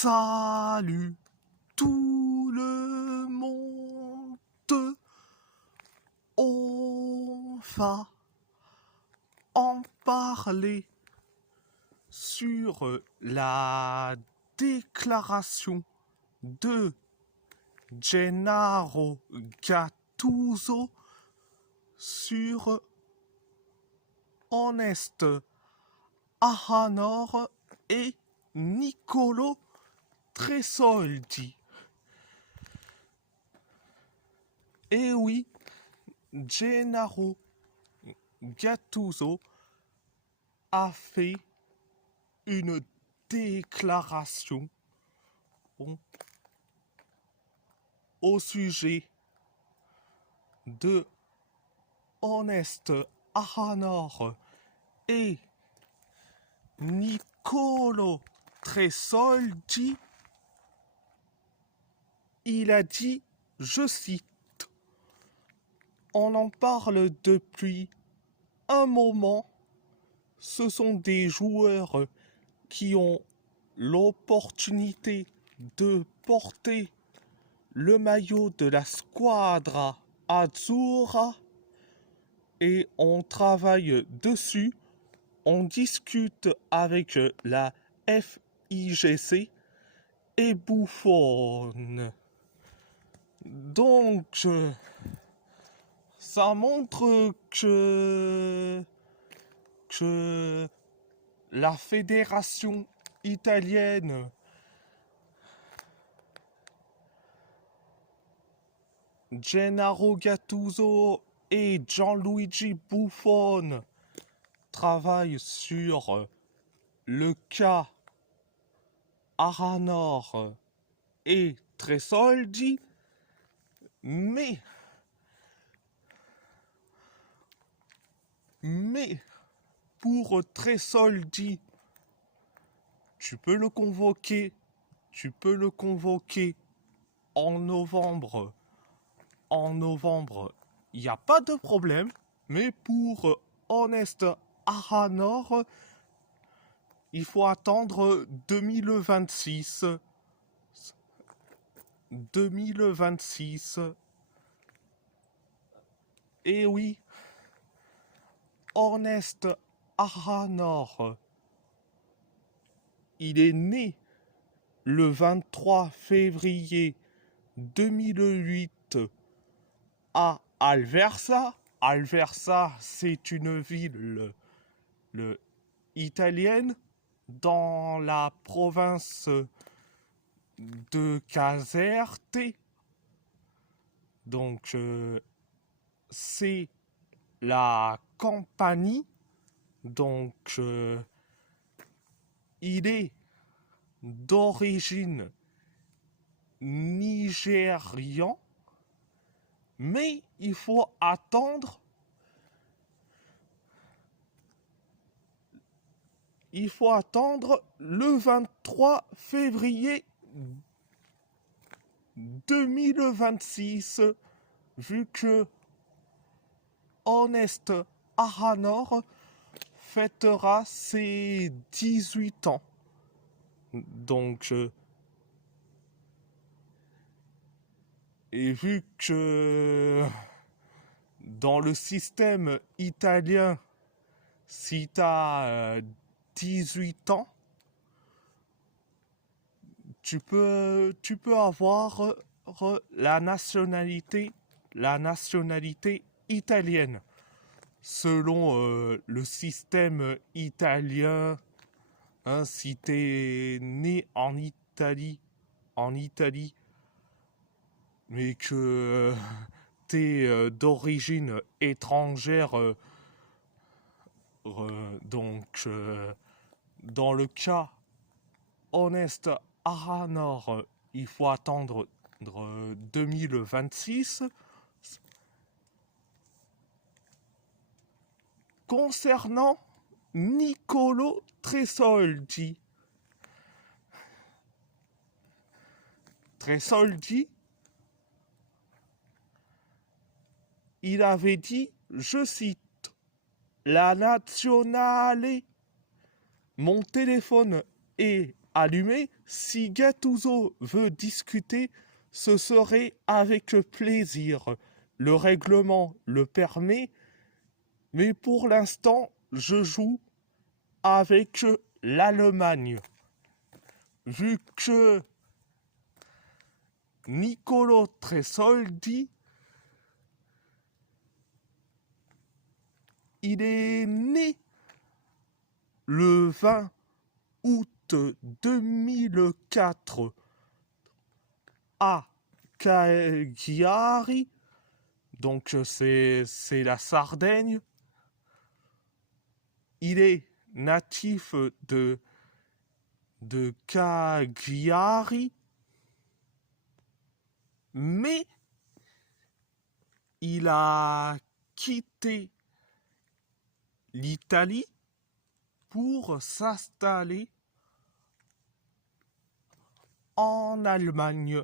Salut tout le monde, on va en parler sur la déclaration de Gennaro Gattuso sur Honest Ahanor et Nicolo Tresoldi. Et oui, Gennaro Gattuso a fait une déclaration au sujet de Honest Ahanor et Nicolo Tresoldi. Il a dit, je cite, on en parle depuis un moment, ce sont des joueurs qui ont l'opportunité de porter le maillot de la Squadra Azzurra et on travaille dessus, on discute avec la FIGC et Buffon. Donc, ça montre que la fédération italienne Gennaro Gattuso et Gianluigi Buffon travaillent sur le cas Ahanor et Tresoldi, mais pour Tresoldi, tu peux le convoquer en novembre. En novembre, il n'y a pas de problème, mais pour Honest Ahanor, il faut attendre 2026. 2026. Et oui, Honest Ahanor, il est né le 23 février 2008 à Alversa. Alversa, c'est une ville italienne dans la province de Caserte. Donc, c'est la Campanie. Donc, il est d'origine nigérian, mais il faut attendre le 23 février 2026, vu que Honest Ahanor fêtera ses 18 ans. Donc, et vu que dans le système italien, si tu as 18 ans, tu peux avoir la nationalité italienne. Selon le système italien, hein, si tu es né en Italie, mais que t'es d'origine étrangère, donc dans le cas Honest Ahanor, il faut attendre 2026. Concernant Nicolo Tresoldi, il avait dit, je cite, la nazionale, mon téléphone est allumé. Si Gattuso veut discuter, ce serait avec plaisir. Le règlement le permet, mais pour l'instant, je joue avec l'Allemagne. Vu que Niccolò Tresoldi, il est né le 20 août 2004 à Cagliari, donc c'est la Sardaigne. Il est natif de Cagliari, mais il a quitté l'Italie pour s'installer en Allemagne.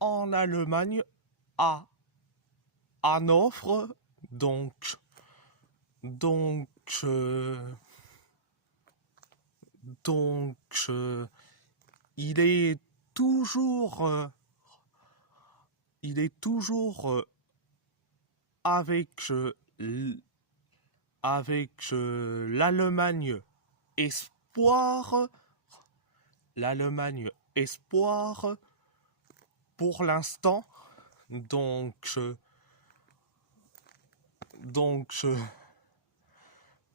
En Allemagne, à Hanovre, donc il est toujours avec l'Allemagne espoir. L'Allemagne espoir pour l'instant. Donc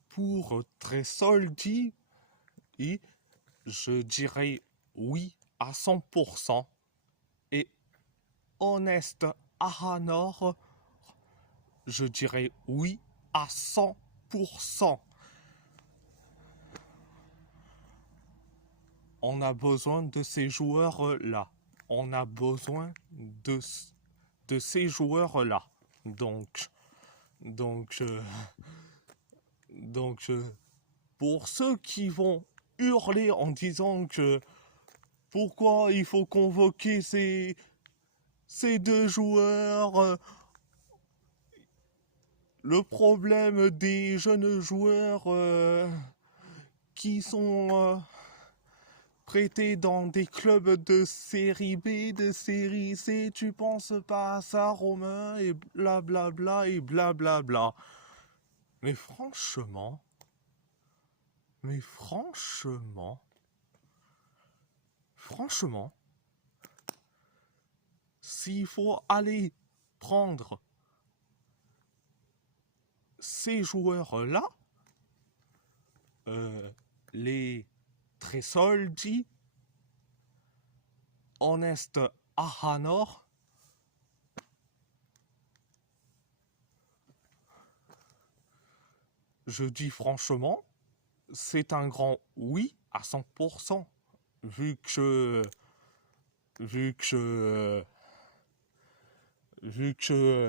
pour Tresoldi, je dirais oui à 100%. Et Honest Ahanor, je dirais oui à 100%. On a besoin de ces joueurs-là. On a besoin de ces joueurs-là. Donc, pour ceux qui vont hurler en disant que pourquoi il faut convoquer ces deux joueurs, le problème des jeunes joueurs qui sont prêtés dans des clubs de série B, de série C, tu penses pas à ça, Romain, et blablabla, et blablabla. Mais franchement, s'il faut aller prendre ces joueurs-là, les Tresoldi, Honest Ahanor, je dis franchement, c'est un grand oui à 100%, vu que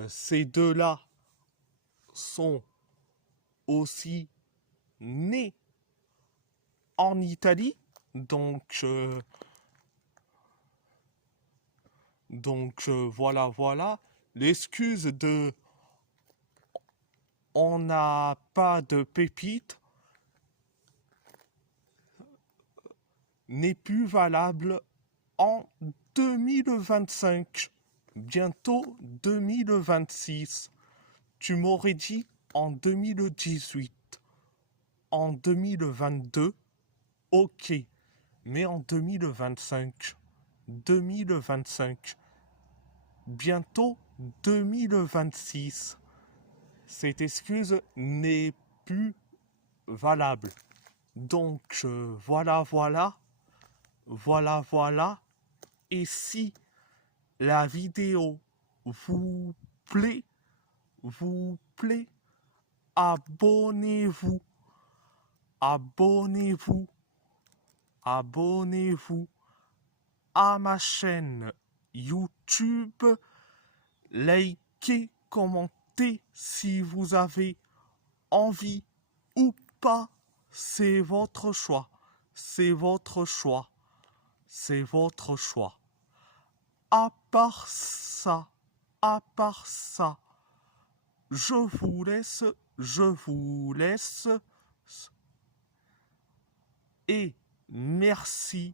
ces deux-là sont aussi nés en Italie, donc voilà. L'excuse de on n'a pas de pépites n'est plus valable en 2025, bientôt 2026. Tu m'aurais dit en 2018, en 2022, ok, mais en 2025, bientôt 2026, cette excuse n'est plus valable. Donc voilà. Et si la vidéo vous plaît, abonnez-vous à ma chaîne YouTube, likez, commentez si vous avez envie ou pas, c'est votre choix. À part ça, je vous laisse et merci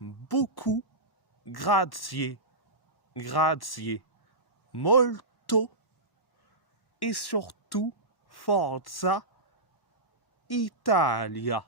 beaucoup, grazie, grazie, molto et surtout Forza Italia.